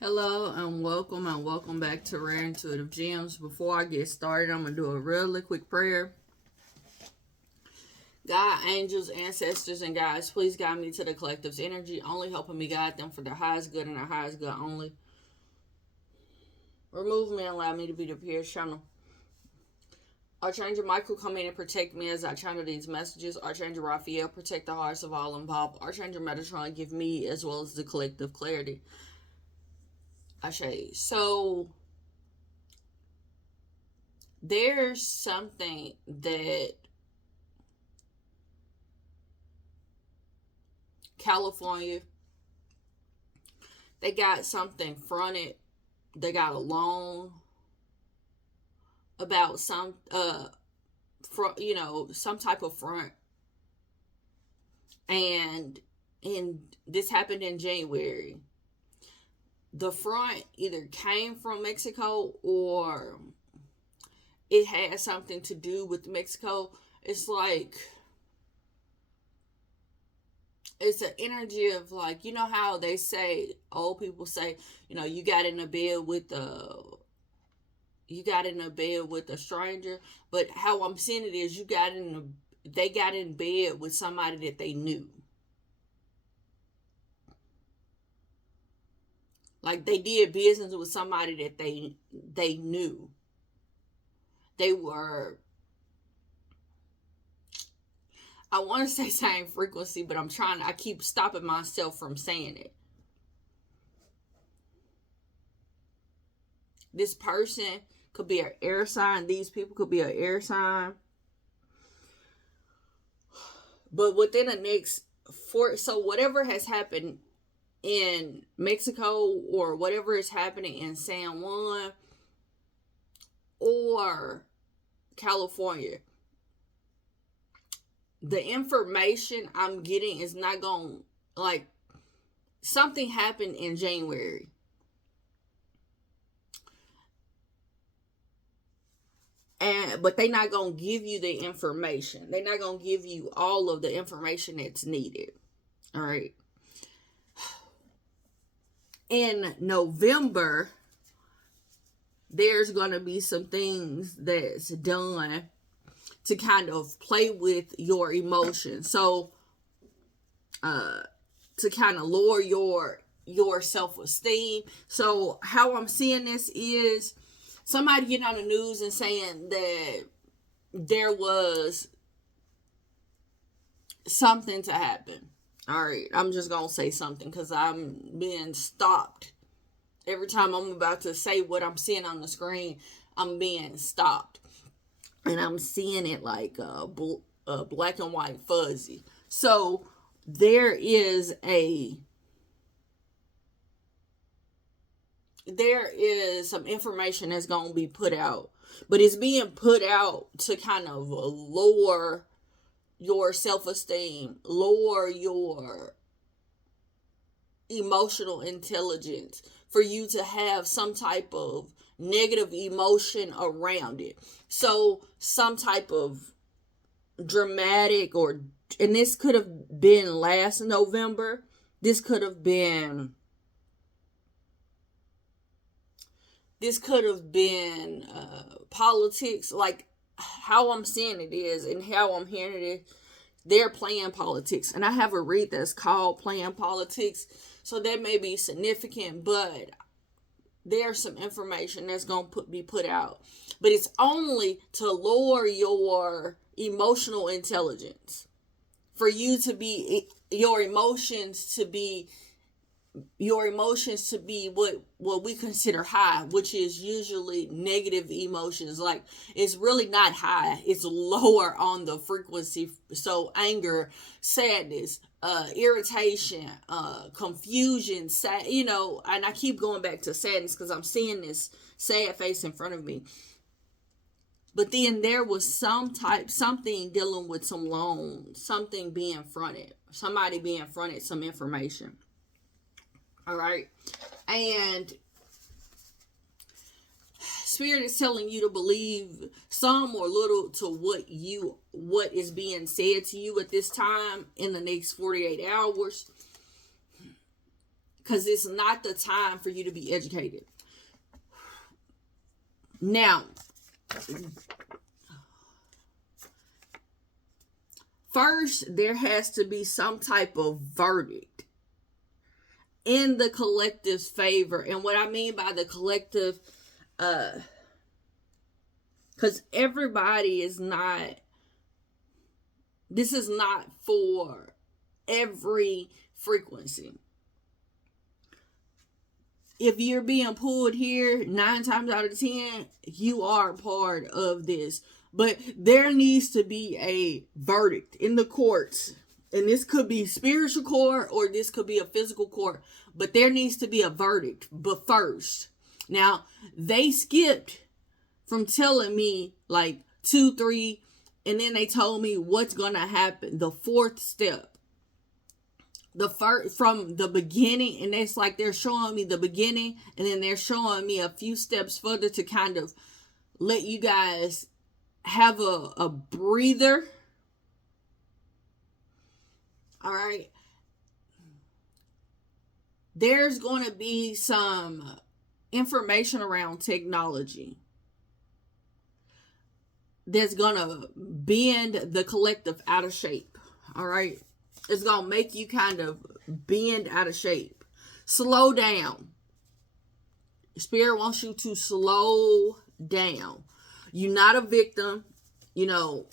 Hello and welcome back to Rare Intuitive Gems. Before I get started, I'm going to do a really quick prayer. God, angels, ancestors, and guides, please guide me to the collective's energy, only helping me guide them for their highest good and their highest good only. Remove me and allow me to be the pure channel. Archangel Michael, come in and protect me as I channel these messages. Archangel Raphael, protect the hearts of all involved. Archangel Metatron, give me as well as the collective clarity. Ashe. So there's something that California, they got something fronted. They got a loan about some some type of front, and this happened in January. The front either came from Mexico or it had something to do with Mexico. It's like it's an energy of, like, you know how they say, old people say, you got in a bed with a stranger, but how I'm seeing it is they got in bed with somebody that they knew. Like, they did business with somebody that they knew. They were, I want to say same frequency, but I keep stopping myself from saying it. This person could be an air sign. These people could be an air sign. But within the next so whatever has happened in Mexico or whatever is happening in San Juan or California, the information I'm getting is not going, like, something happened in January. But they're not going to give you the information. They're not going to give you all of the information that's needed. All right. In November, there's going to be some things that's done to kind of play with your emotions. So, to kind of lower your self-esteem. So how I'm seeing this is somebody getting on the news and saying that there was something to happen. All right, I'm just going to say something because I'm being stopped. Every time I'm about to say what I'm seeing on the screen, I'm being stopped. And I'm seeing it like black and white fuzzy. So there is some information that's going to be put out. But it's being put out to kind of lower your self-esteem, lower your emotional intelligence, for you to have some type of negative emotion around it. So some type of dramatic, and this could have been last November. This could have been politics. Like, how I'm seeing it is, and how I'm hearing it is, they're playing politics. And I have a read that's called Playing Politics. So that may be significant, but there's some information that's going to be put out. But it's only to lower your emotional intelligence. For you to be, your emotions to be what we consider high, which is usually negative emotions. Like, it's really not high, it's lower on the frequency. So anger, sadness, irritation, confusion, sad, and I keep going back to sadness because I'm seeing this sad face in front of me. But then there was something dealing with some loans, something being fronted, somebody being fronted some information. All right. And Spirit is telling you to believe some or little to what is being said to you at this time in the next 48 hours. because it's not the time for you to be educated. Now, first, there has to be some type of verdict in the collective's favor. And what I mean by the collective, because everybody is not, this is not for every frequency. If you're being pulled here 9 times out of 10, you are part of this. But there needs to be a verdict in the courts. And this could be spiritual court or this could be a physical court. But there needs to be a verdict. But first, now they skipped from telling me like 2, 3, and then they told me what's going to happen. The 4th step. The first, from the beginning, and it's like they're showing me the beginning, and then they're showing me a few steps further to kind of let you guys have a breather. All right. There's going to be some information around technology that's going to bend the collective out of shape. All right. It's going to make you kind of bend out of shape. Slow down. Spirit wants you to slow down. You're not a victim. You know,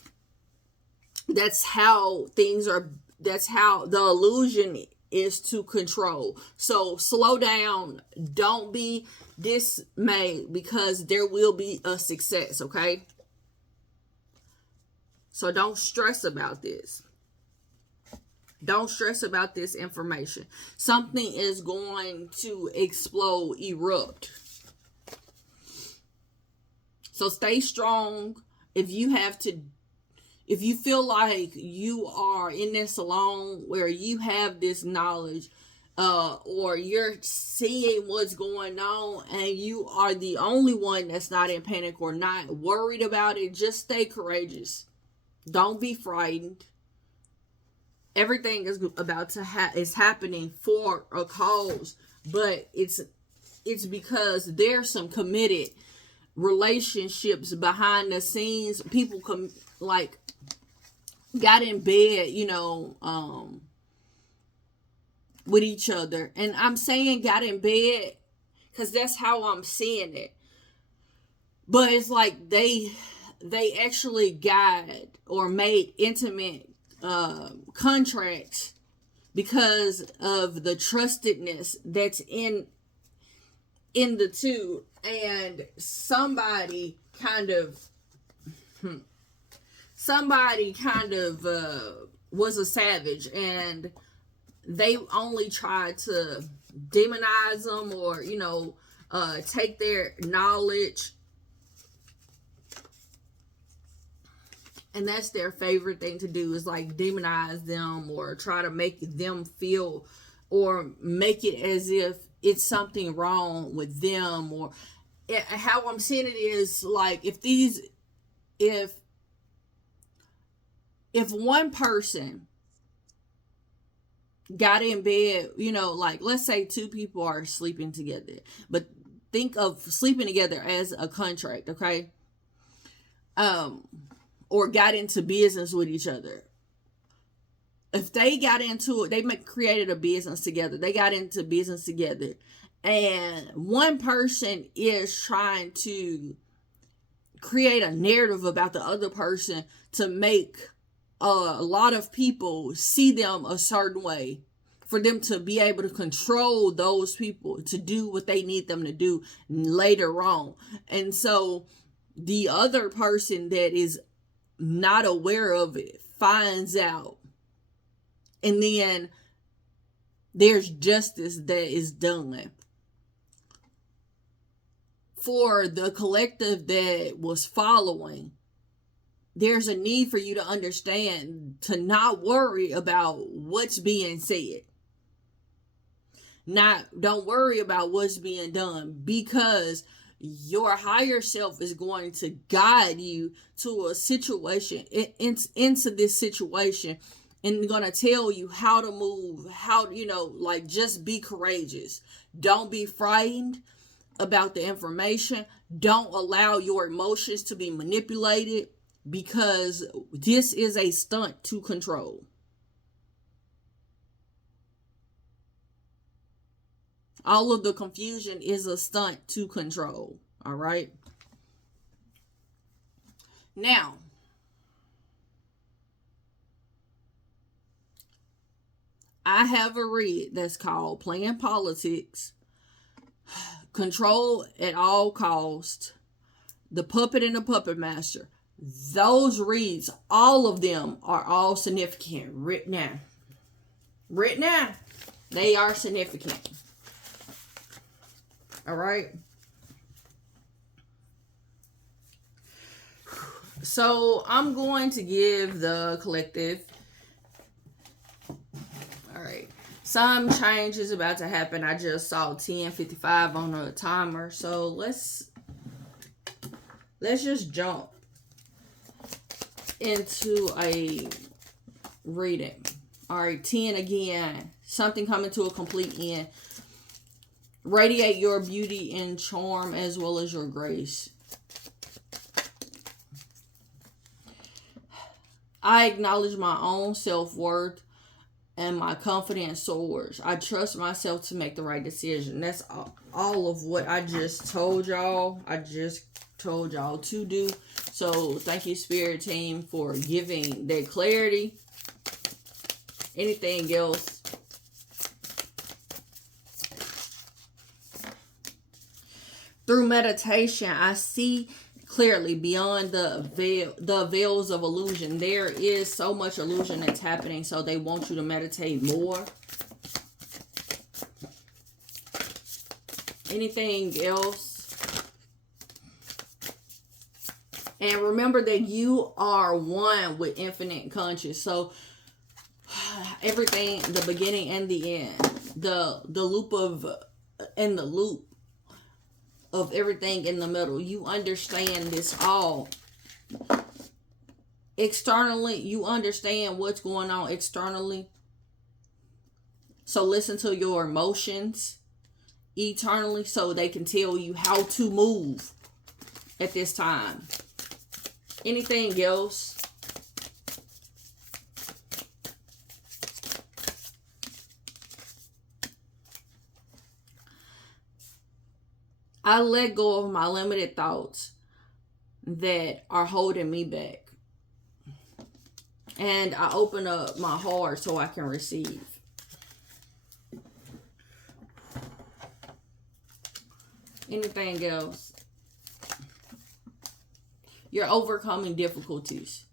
that's how things are. That's how the illusion is to control. So slow down. Don't be dismayed because there will be a success, okay? So don't stress about this. Don't stress about this information. Something is going to explode, erupt. So stay strong. If you feel like you are in this alone where you have this knowledge, or you're seeing what's going on and you are the only one that's not in panic or not worried about it, just stay courageous. Don't be frightened. Everything is about to is happening for a cause, but it's because there's some committed relationships behind the scenes. People got in bed, with each other, and I'm saying got in bed because that's how I'm seeing it. But it's like they actually got or made intimate contracts because of the trustedness that's in the two, and somebody kind of was a savage, and they only tried to demonize them or take their knowledge. And that's their favorite thing to do, is like demonize them or try to make them feel or make it as if it's something wrong with them. Or how I'm seeing it is like if one person got in bed, like let's say 2 people are sleeping together, but think of sleeping together as a contract, okay? Or got into business with each other. If they got into it, they created a business together. They got into business together. And one person is trying to create a narrative about the other person to make a lot of people see them a certain way, for them to be able to control those people to do what they need them to do later on. And so the other person that is not aware of it finds out, and then there's justice that is done. For the collective that was following, there's a need for you to understand to not worry about what's being said. Don't worry about what's being done, because your higher self is going to guide you to a situation, into this situation, and going to tell you how to move, how, like, just be courageous. Don't be frightened about the information. Don't allow your emotions to be manipulated, because this is a stunt to control. All of the confusion is a stunt to control. All right. Now, I have a read that's called Playing Politics, Control at All Cost, The Puppet and the Puppet Master. Those reads, all of them are all significant. Right now, they are significant. All right. So I'm going to give the collective. All right. Some change is about to happen. I just saw 10:55 on the timer. So let's just jump into a reading. All right, 10 again. Something coming to a complete end. Radiate your beauty and charm as well as your grace. I acknowledge my own self-worth and my confidence soars. I trust myself to make the right decision. That's all of what I just told y'all. I just told y'all to do. So thank you, Spirit Team, for giving that clarity. Anything else? Through meditation, I see clearly beyond the veils of illusion. There is so much illusion that's happening, so they want you to meditate more. Anything else? And remember that you are one with infinite conscious. So everything, the beginning and the end, the loop of everything in the middle. You understand this all. Externally, you understand what's going on externally. So listen to your emotions eternally, so they can tell you how to move at this time. Anything else? I let go of my limited thoughts that are holding me back. And I open up my heart so I can receive. Anything else? You're overcoming difficulties.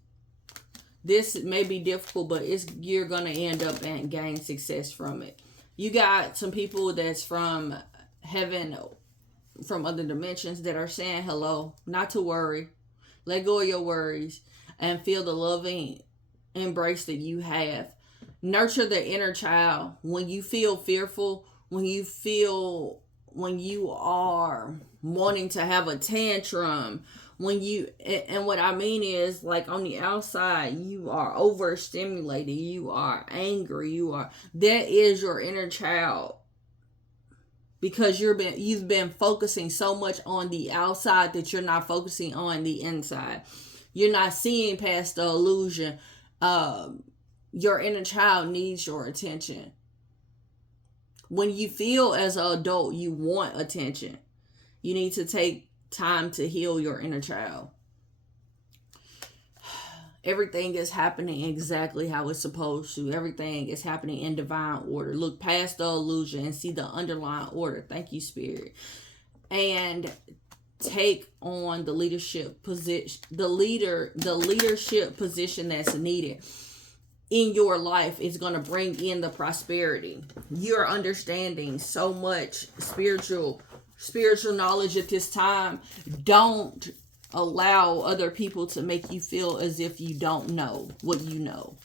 This may be difficult, but you're going to end up and gain success from it. You got some people that's from heaven, from other dimensions, that are saying hello. Not to worry. Let go of your worries and feel the loving embrace that you have. Nurture the inner child. When you feel fearful, when you are wanting to have a tantrum, and what I mean is, like, on the outside, you are overstimulated, you are angry, that is your inner child. Because you've been focusing so much on the outside that you're not focusing on the inside. You're not seeing past the illusion. Your inner child needs your attention. When you feel as an adult you want attention, you need to take time to heal your inner child. Everything is happening exactly how it's supposed to. Everything is happening in divine order. Look past the illusion and see the underlying order. Thank you, Spirit. And take on the leadership position, the leadership position that's needed in your life. Is going to bring in the prosperity. You're understanding so much spiritual knowledge at this time. Don't allow other people to make you feel as if you don't know what you know.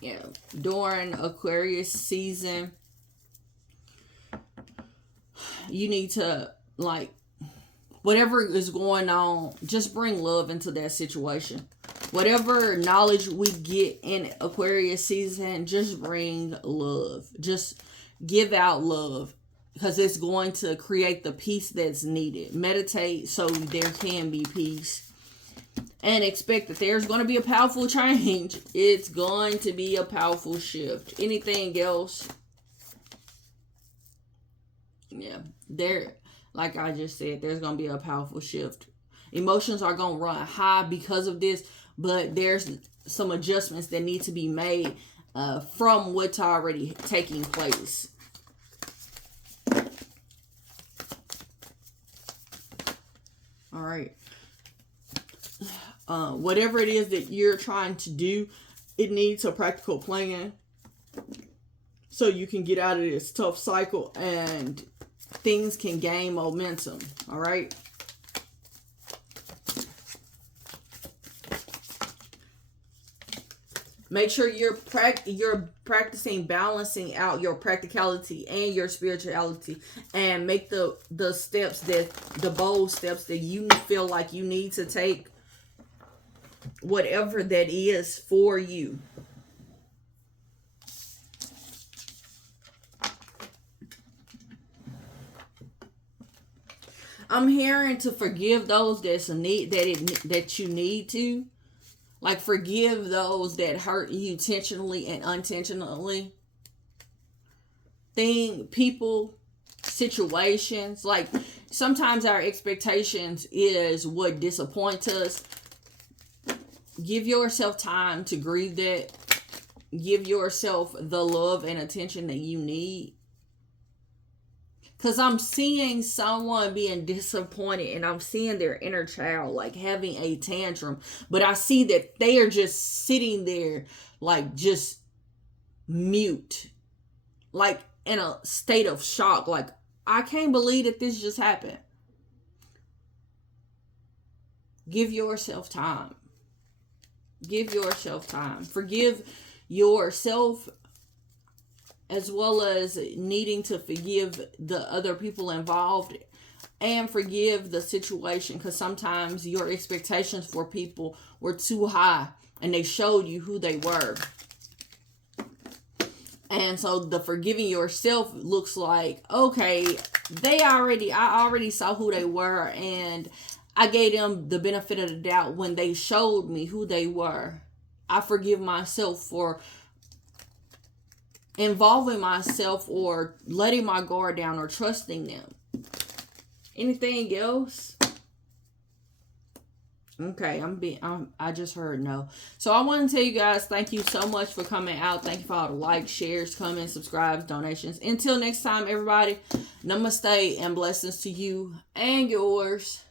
Yeah, during Aquarius season, you need to, like, whatever is going on, just bring love into that situation. Whatever knowledge we get in Aquarius season, just bring love. Just give out love, because it's going to create the peace that's needed. Meditate so there can be peace. And expect that there's going to be a powerful change. It's going to be a powerful shift. Anything else? Yeah, like I just said, there's going to be a powerful shift. Emotions are going to run high because of this, but there's some adjustments that need to be made from what's already taking place. All right. Whatever it is that you're trying to do, it needs a practical plan so you can get out of this tough cycle and things can gain momentum. All right. Make sure you're practicing balancing out your practicality and your spirituality, and make the steps, the bold steps that you feel like you need to take, whatever that is for you. I'm hearing to forgive those that you need to. Like, forgive those that hurt you intentionally and unintentionally. People, situations. Like, sometimes our expectations is what disappoints us. Give yourself time to grieve that. Give yourself the love and attention that you need. Because I'm seeing someone being disappointed, and I'm seeing their inner child like having a tantrum. But I see that they are just sitting there like just mute. Like in a state of shock. Like, I can't believe that this just happened. Give yourself time. Give yourself time. Forgive yourself, as well as needing to forgive the other people involved, and forgive the situation, because sometimes your expectations for people were too high and they showed you who they were. And so the forgiving yourself looks like, okay, I already saw who they were, and I gave them the benefit of the doubt when they showed me who they were. I forgive myself for involving myself or letting my guard down or trusting them. Anything else? Okay, I just heard no. So I want to tell you guys, thank you so much for coming out. Thank you for all the likes, shares, comments, subscribes, donations. Until next time, everybody, namaste and blessings to you and yours.